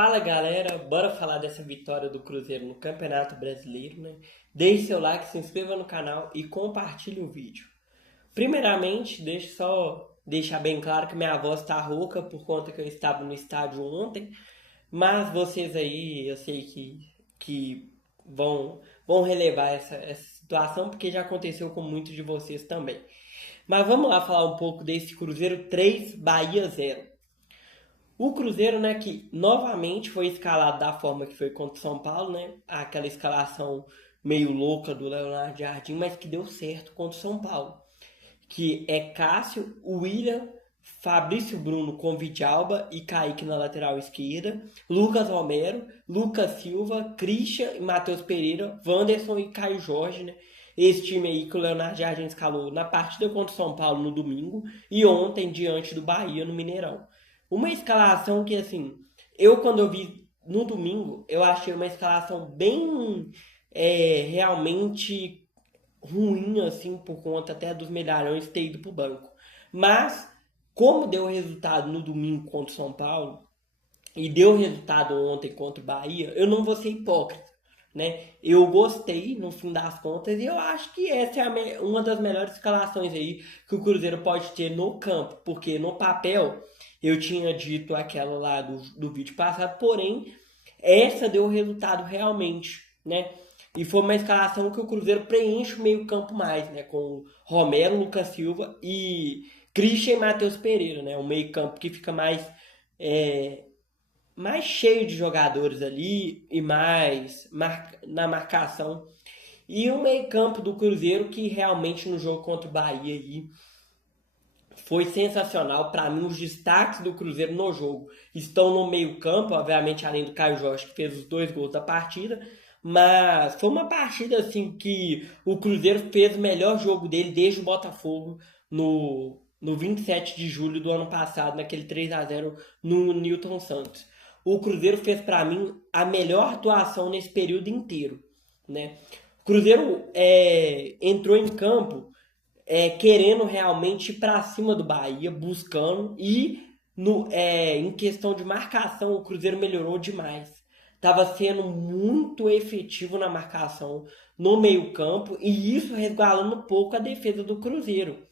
Fala galera, bora falar dessa vitória do Cruzeiro no Campeonato Brasileiro, né? Deixe seu like, se inscreva no canal e compartilhe o vídeo. Primeiramente, deixa só deixar bem claro que minha voz tá rouca por conta que eu estava no estádio ontem, mas vocês aí, eu sei que vão relevar essa situação porque já aconteceu com muitos de vocês também. Mas vamos lá falar um pouco desse Cruzeiro 3, Bahia 0. O Cruzeiro, né, que novamente foi escalado da forma que foi contra o São Paulo, né? Aquela escalação meio louca do Leonardo Jardim, mas que deu certo contra o São Paulo. Que é Cássio, William, Fabrício Bruno com Vidalba e Kaique na lateral esquerda, Lucas Romero, Lucas Silva, Christian e Matheus Pereira, Wanderson e Caio Jorge, né? Esse time aí que o Leonardo Jardim escalou na partida contra o São Paulo no domingo e ontem diante do Bahia no Mineirão. Uma escalação que, assim, quando eu vi no domingo, eu achei uma escalação bem realmente ruim, assim, por conta até dos medalhões ter ido pro banco. Mas, como deu resultado no domingo contra o São Paulo, e deu resultado ontem contra o Bahia, eu não vou ser hipócrita, né? Eu gostei, no fim das contas, e eu acho que essa é uma das melhores escalações aí que o Cruzeiro pode ter no campo, porque no papel eu tinha dito aquela lá do vídeo passado, porém, essa deu resultado realmente, né? E foi uma escalação que o Cruzeiro preenche o meio-campo mais, né? Com Romero, Lucas Silva e Christian e Matheus Pereira, né? Um meio-campo que fica mais cheio de jogadores ali e mais na marcação. E o meio-campo do Cruzeiro que realmente no jogo contra o Bahia aí foi sensacional. Para mim, os destaques do Cruzeiro no jogo estão no meio-campo, obviamente, além do Caio Jorge, que fez os 2 gols da partida. Mas foi uma partida assim que o Cruzeiro fez o melhor jogo dele desde o Botafogo no 27 de julho do ano passado, naquele 3-0 no Newton Santos. O Cruzeiro fez para mim a melhor atuação nesse período inteiro, né? O Cruzeiro entrou em campo querendo realmente ir para cima do Bahia, buscando e em questão de marcação o Cruzeiro melhorou demais. Estava sendo muito efetivo na marcação no meio-campo e isso resguardando um pouco a defesa do Cruzeiro.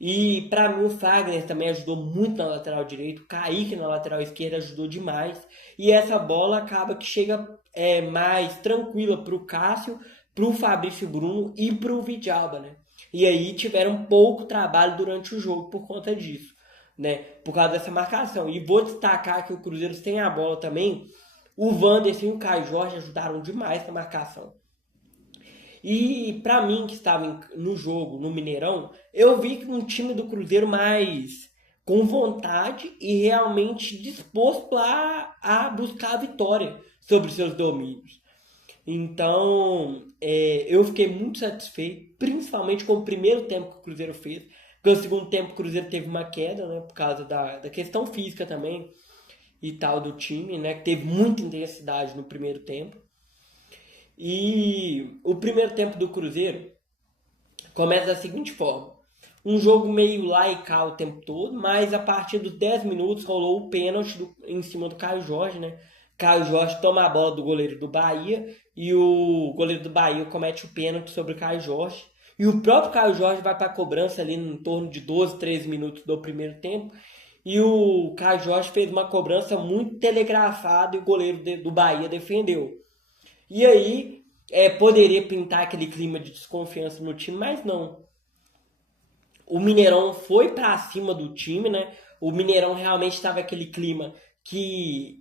E para mim o Fagner também ajudou muito na lateral direita, o Kaique na lateral esquerda ajudou demais. E essa bola acaba que chega mais tranquila para o Cássio, para o Fabrício Bruno e para o Vidalba, né? E aí tiveram pouco trabalho durante o jogo por conta disso, né? Por causa dessa marcação. E vou destacar que o Cruzeiro sem a bola também, o Wanderson e o Caio Jorge ajudaram demais na marcação. E para mim que estava no jogo, no Mineirão, eu vi um time do Cruzeiro mais com vontade e realmente disposto a buscar a vitória sobre seus domínios. Então, eu fiquei muito satisfeito, principalmente com o primeiro tempo que o Cruzeiro fez, porque o segundo tempo o Cruzeiro teve uma queda, né, por causa da questão física também e tal do time, né, que teve muita intensidade no primeiro tempo. E o primeiro tempo do Cruzeiro começa da seguinte forma: um jogo meio lá e cá o tempo todo, mas a partir dos 10 minutos rolou o pênalti em cima do Caio Jorge, né? Caio Jorge toma a bola do goleiro do Bahia e o goleiro do Bahia comete o pênalti sobre o Caio Jorge. E o próprio Caio Jorge vai para a cobrança ali em torno de 12, 13 minutos do primeiro tempo. E o Caio Jorge fez uma cobrança muito telegrafada e o goleiro do Bahia defendeu. E aí, poderia pintar aquele clima de desconfiança no time, mas não. O Mineirão foi para cima do time, né? O Mineirão realmente estava aquele clima que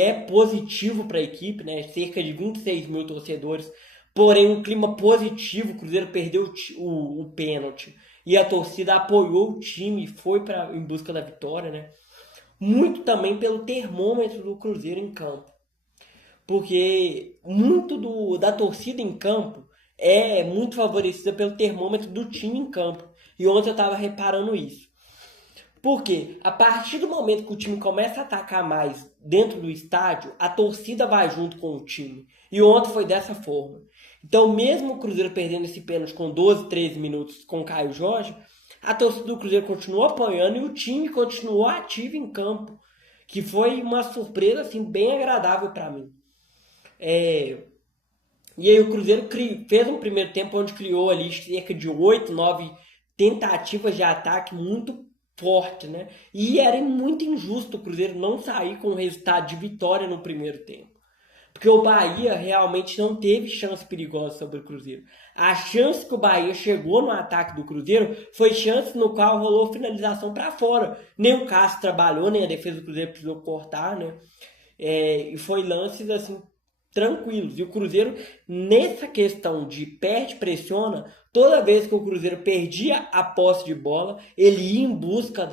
é positivo para a equipe, né? Cerca de 26 mil torcedores, porém um clima positivo. O Cruzeiro perdeu o pênalti e a torcida apoiou o time e foi em busca da vitória, né? Muito também pelo termômetro do Cruzeiro em campo. Porque muito da torcida em campo é muito favorecida pelo termômetro do time em campo. E ontem eu estava reparando isso. Porque a partir do momento que o time começa a atacar mais dentro do estádio, a torcida vai junto com o time. E ontem foi dessa forma. Então, mesmo o Cruzeiro perdendo esse pênalti com 12, 13 minutos com o Caio Jorge, a torcida do Cruzeiro continuou apoiando e o time continuou ativo em campo. que foi uma surpresa assim bem agradável para mim. E aí o Cruzeiro fez um primeiro tempo onde criou ali cerca de 8, 9 tentativas de ataque muito forte, né? E era muito injusto o Cruzeiro não sair com o resultado de vitória no primeiro tempo. Porque o Bahia realmente não teve chance perigosa sobre o Cruzeiro. A chance que o Bahia chegou no ataque do Cruzeiro foi chance no qual rolou finalização para fora. Nem o Cássio trabalhou, nem a defesa do Cruzeiro precisou cortar, né? E foi lances assim tranquilos. E o Cruzeiro, nessa questão de perde, pressiona, toda vez que o Cruzeiro perdia a posse de bola, ele ia em busca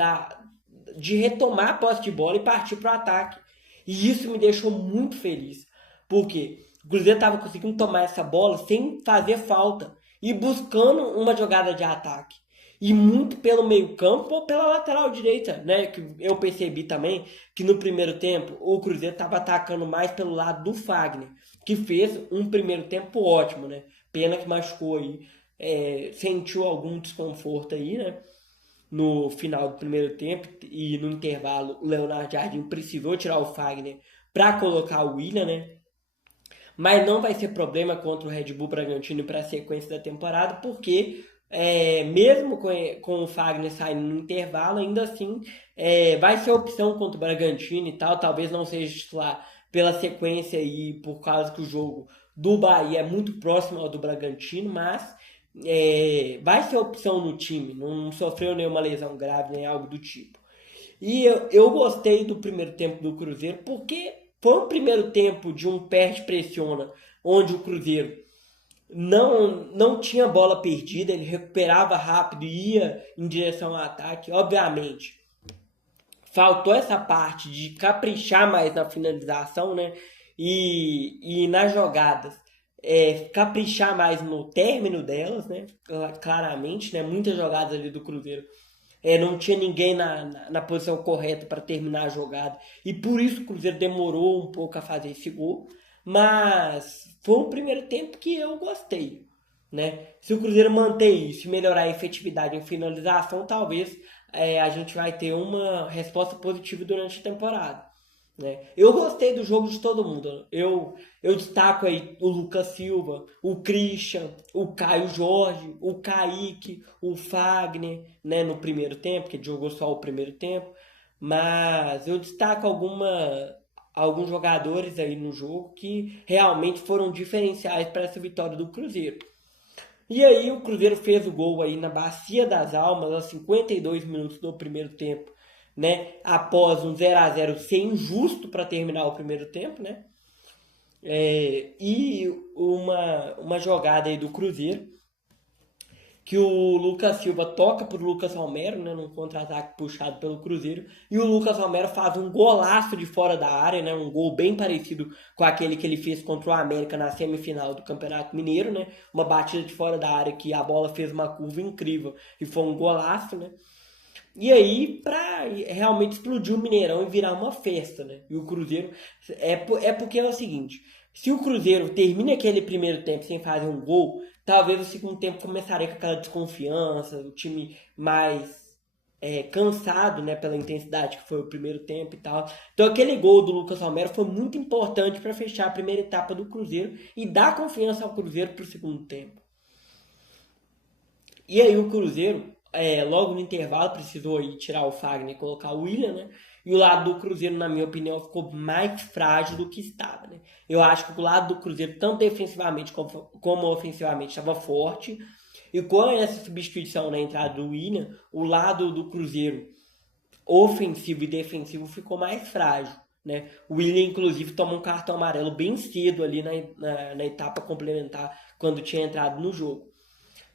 de retomar a posse de bola e partir para o ataque. E isso me deixou muito feliz. Porque o Cruzeiro estava conseguindo tomar essa bola sem fazer falta e buscando uma jogada de ataque. E muito pelo meio-campo ou pela lateral direita, né? Que eu percebi também que no primeiro tempo o Cruzeiro estava atacando mais pelo lado do Fagner, que fez um primeiro tempo ótimo, né? Pena que machucou aí, sentiu algum desconforto aí, né? No final do primeiro tempo e no intervalo o Leonardo Jardim precisou tirar o Fagner para colocar o William, né? Mas não vai ser problema contra o Red Bull Bragantino para a sequência da temporada, porque mesmo com o Fagner saindo no intervalo, ainda assim vai ser opção contra o Bragantino e tal, talvez não seja titular pela sequência e por causa que o jogo do Bahia é muito próximo ao do Bragantino, mas vai ser opção no time, não sofreu nenhuma lesão grave nem algo do tipo. E eu gostei do primeiro tempo do Cruzeiro porque foi um primeiro tempo de um perde-pressiona, onde o Cruzeiro não tinha bola perdida, ele recuperava rápido e ia em direção ao ataque. Obviamente, faltou essa parte de caprichar mais na finalização, né? E nas jogadas, caprichar mais no término delas, né? Claramente, né? Muitas jogadas ali do Cruzeiro não tinha ninguém na posição correta para terminar a jogada. E por isso o Cruzeiro demorou um pouco a fazer esse gol. Mas foi um primeiro tempo que eu gostei. Né? Se o Cruzeiro manter isso e melhorar a efetividade em finalização, talvez a gente vai ter uma resposta positiva durante a temporada. Né? Eu gostei do jogo de todo mundo. Eu destaco aí o Lucas Silva, o Christian, o Caio Jorge, o Kaique, o Fagner, né, no primeiro tempo, que jogou só o primeiro tempo. Mas eu destaco alguns jogadores aí no jogo que realmente foram diferenciais para essa vitória do Cruzeiro. E aí o Cruzeiro fez o gol aí na Bacia das Almas, aos 52 minutos do primeiro tempo, né? Após um 0-0 ser injusto para terminar o primeiro tempo, né? E uma jogada aí do Cruzeiro que o Lucas Silva toca pro Lucas Romero, né, num contra-ataque puxado pelo Cruzeiro, e o Lucas Romero faz um golaço de fora da área, né, um gol bem parecido com aquele que ele fez contra o América na semifinal do Campeonato Mineiro, né, uma batida de fora da área que a bola fez uma curva incrível e foi um golaço, né. E aí, pra realmente explodir o Mineirão e virar uma festa, né? E o Cruzeiro. Porque é o seguinte: se o Cruzeiro termina aquele primeiro tempo sem fazer um gol, talvez o segundo tempo começaria com aquela desconfiança, o time mais cansado, né, pela intensidade que foi o primeiro tempo e tal. Então aquele gol do Lucas Romero foi muito importante para fechar a primeira etapa do Cruzeiro e dar confiança ao Cruzeiro para o segundo tempo. E aí o Cruzeiro, logo no intervalo, precisou ir tirar o Fagner e colocar o William, né? E o lado do Cruzeiro, na minha opinião, ficou mais frágil do que estava, né? Eu acho que o lado do Cruzeiro, tanto defensivamente como ofensivamente, estava forte. E com essa substituição na entrada do William, o lado do Cruzeiro, ofensivo e defensivo, ficou mais frágil. Né? O William, inclusive, tomou um cartão amarelo bem cedo ali na etapa complementar, quando tinha entrado no jogo.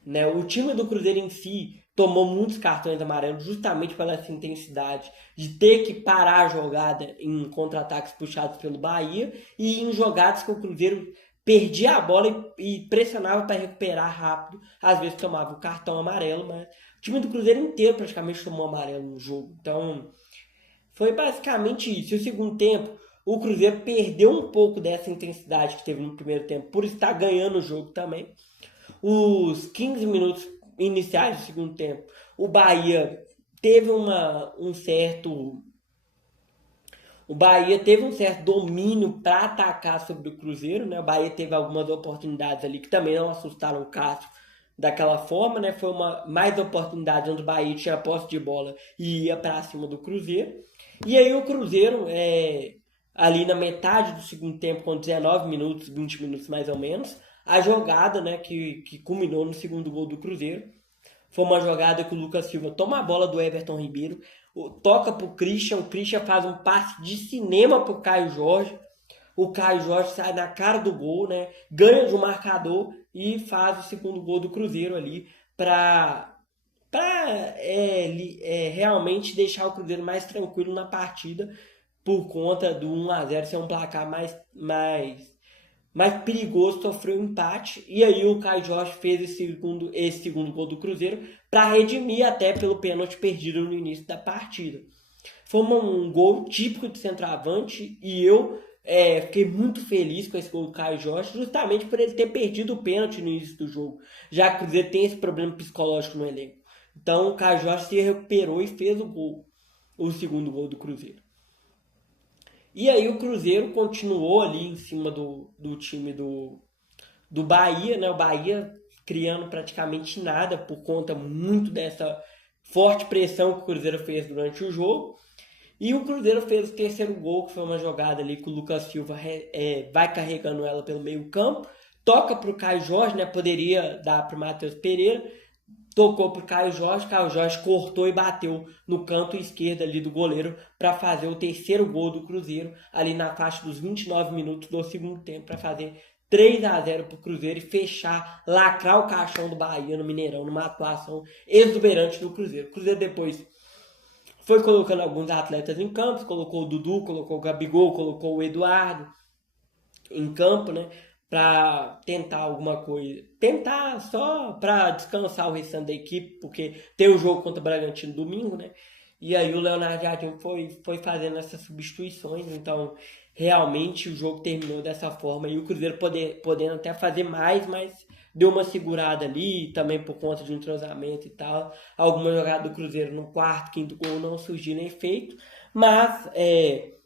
Né? O time do Cruzeiro em si tomou muitos cartões amarelos justamente pela essa intensidade de ter que parar a jogada em contra-ataques puxados pelo Bahia e em jogadas que o Cruzeiro perdia a bola e pressionava para recuperar rápido. Às vezes tomava o cartão amarelo, mas o time do Cruzeiro inteiro praticamente tomou amarelo no jogo. Então foi basicamente isso. E o segundo tempo, o Cruzeiro perdeu um pouco dessa intensidade que teve no primeiro tempo por estar ganhando o jogo também. Os 15 minutos iniciais do segundo tempo, o Bahia teve um O Bahia teve um certo domínio para atacar sobre o Cruzeiro, né? O Bahia teve algumas oportunidades ali que também não assustaram o Cássio daquela forma, né? Foi uma mais oportunidade onde o Bahia tinha posse de bola e ia para cima do Cruzeiro. E aí o Cruzeiro, ali na metade do segundo tempo, com 19 minutos, 20 minutos mais ou menos, a jogada, né, que culminou no segundo gol do Cruzeiro, foi uma jogada que o Lucas Silva toma a bola do Everton Ribeiro, toca pro Christian, o Christian faz um passe de cinema pro Caio Jorge, o Caio Jorge sai na cara do gol, né? Ganha de um marcador e faz o segundo gol do Cruzeiro ali para realmente deixar o Cruzeiro mais tranquilo na partida por conta do 1-0 ser um placar mais perigoso, sofreu um empate. E aí o Caio Jorge fez esse segundo gol do Cruzeiro para redimir até pelo pênalti perdido no início da partida. Foi um gol típico de centroavante e eu fiquei muito feliz com esse gol do Caio Jorge, justamente por ele ter perdido o pênalti no início do jogo, já que o Cruzeiro tem esse problema psicológico no elenco. Então o Caio Jorge se recuperou e fez o segundo gol do Cruzeiro. E aí o Cruzeiro continuou ali em cima do time do Bahia, né? O Bahia criando praticamente nada por conta muito dessa forte pressão que o Cruzeiro fez durante o jogo. E o Cruzeiro fez o terceiro gol, que foi uma jogada ali que o Lucas Silva vai carregando ela pelo meio campo, toca para o Caio Jorge, né? Poderia dar para o Matheus Pereira, tocou para o Caio Jorge cortou e bateu no canto esquerdo ali do goleiro para fazer o terceiro gol do Cruzeiro, ali na faixa dos 29 minutos do segundo tempo, para fazer 3-0 para o Cruzeiro e fechar, lacrar o caixão do Bahia no Mineirão, numa atuação exuberante do Cruzeiro. O Cruzeiro depois foi colocando alguns atletas em campo, colocou o Dudu, colocou o Gabigol, colocou o Eduardo em campo, né? Pra tentar alguma coisa. Tentar só pra descansar o restante da equipe, porque tem o jogo contra o Bragantino domingo, né? E aí o Leonardo Jardim foi fazendo essas substituições, então realmente o jogo terminou dessa forma e o Cruzeiro podendo até fazer mais, mas deu uma segurada ali, também por conta de entrosamento e tal. Alguma jogada do Cruzeiro no quarto, quinto gol não surgiram efeito, mas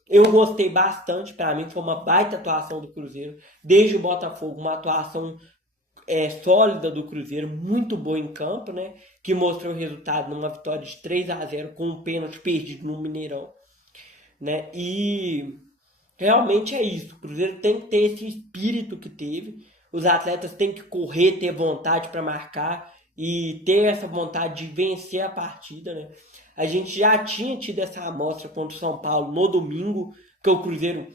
eu gostei bastante, para mim foi uma baita atuação do Cruzeiro, desde o Botafogo, uma atuação sólida do Cruzeiro, muito boa em campo, né? Que mostrou o resultado numa vitória de 3-0 com um pênalti perdido no Mineirão, né? E realmente é isso. O Cruzeiro tem que ter esse espírito que teve. Os atletas têm que correr, ter vontade para marcar e ter essa vontade de vencer a partida, né? A gente já tinha tido essa amostra contra o São Paulo no domingo, que o Cruzeiro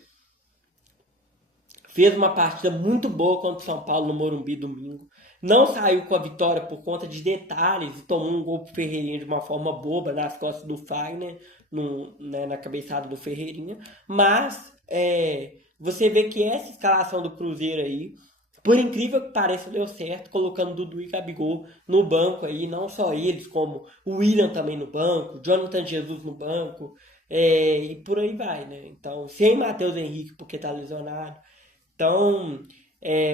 fez uma partida muito boa contra o São Paulo no Morumbi domingo. Não saiu com a vitória por conta de detalhes e tomou um gol pro Ferreirinha de uma forma boba nas costas do Fagner, na cabeçada do Ferreirinha. Mas você vê que essa escalação do Cruzeiro aí, por incrível que pareça, deu certo, colocando Dudu e Gabigol no banco aí, não só eles, como o William também no banco, Jonathan Jesus no banco, e por aí vai, né? Então, sem Matheus Henrique porque tá lesionado. Então,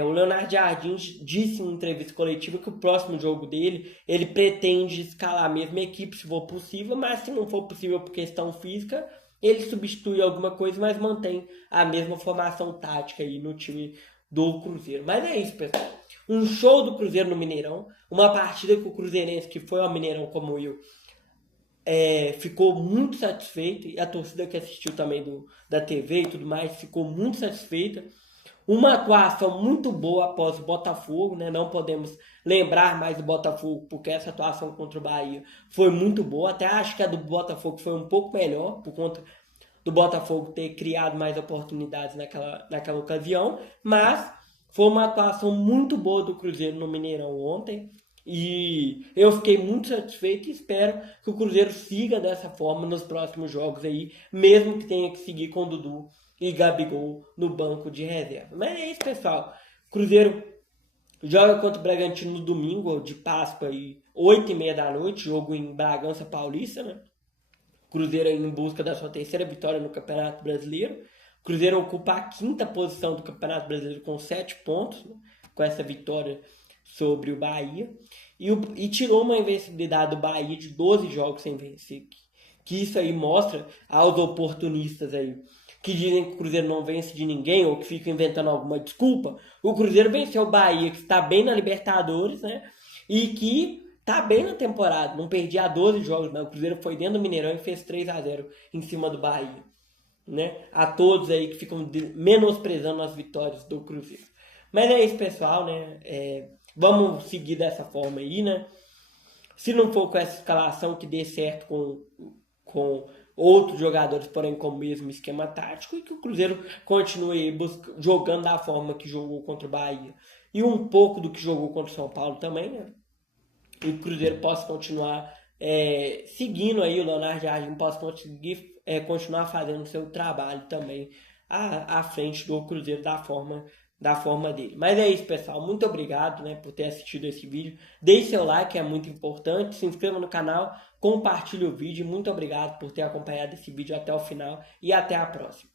o Leonardo Jardim disse em entrevista coletiva que o próximo jogo dele, ele pretende escalar a mesma equipe se for possível, mas se não for possível por questão física, ele substitui alguma coisa, mas mantém a mesma formação tática aí no time do Cruzeiro. Mas é isso, pessoal. Um show do Cruzeiro no Mineirão, uma partida que o cruzeirense, que foi ao Mineirão como eu, ficou muito satisfeito, e a torcida que assistiu também da TV e tudo mais, ficou muito satisfeita. Uma atuação muito boa após o Botafogo, né? Não podemos lembrar mais do Botafogo, porque essa atuação contra o Bahia foi muito boa. Até acho que a do Botafogo foi um pouco melhor, por conta do Botafogo ter criado mais oportunidades naquela ocasião. Mas foi uma atuação muito boa do Cruzeiro no Mineirão ontem. E eu fiquei muito satisfeito e espero que o Cruzeiro siga dessa forma nos próximos jogos aí, mesmo que tenha que seguir com o Dudu e Gabigol no banco de reserva. Mas é isso, pessoal. Cruzeiro joga contra o Bragantino no domingo de Páscoa, aí, 8h30 da noite, jogo em Bragança Paulista, né? Cruzeiro aí em busca da sua terceira vitória no Campeonato Brasileiro. Cruzeiro ocupa a quinta posição do Campeonato Brasileiro com 7 pontos, né? Com essa vitória sobre o Bahia. E tirou uma invencibilidade do Bahia de 12 jogos sem vencer. Que isso aí mostra aos oportunistas aí que dizem que o Cruzeiro não vence de ninguém ou que ficam inventando alguma desculpa, o Cruzeiro venceu o Bahia, que está bem na Libertadores, né? E que tá bem na temporada, não perdia 12 jogos, não. O Cruzeiro foi dentro do Mineirão e fez 3-0 em cima do Bahia, né? A todos aí que ficam menosprezando as vitórias do Cruzeiro. Mas é isso, pessoal, né? Vamos seguir dessa forma aí, né? Se não for com essa escalação que dê certo com outros jogadores, porém com o mesmo esquema tático, e que o Cruzeiro continue jogando da forma que jogou contra o Bahia e um pouco do que jogou contra o São Paulo também, né? E o Cruzeiro possa continuar seguindo aí, o Leonardo Jardim possa conseguir continuar fazendo o seu trabalho também à frente do Cruzeiro da forma dele. Mas é isso, pessoal. Muito obrigado, né, por ter assistido esse vídeo. Deixe seu like, é muito importante. Se inscreva no canal, compartilhe o vídeo. Muito obrigado por ter acompanhado esse vídeo até o final e até a próxima.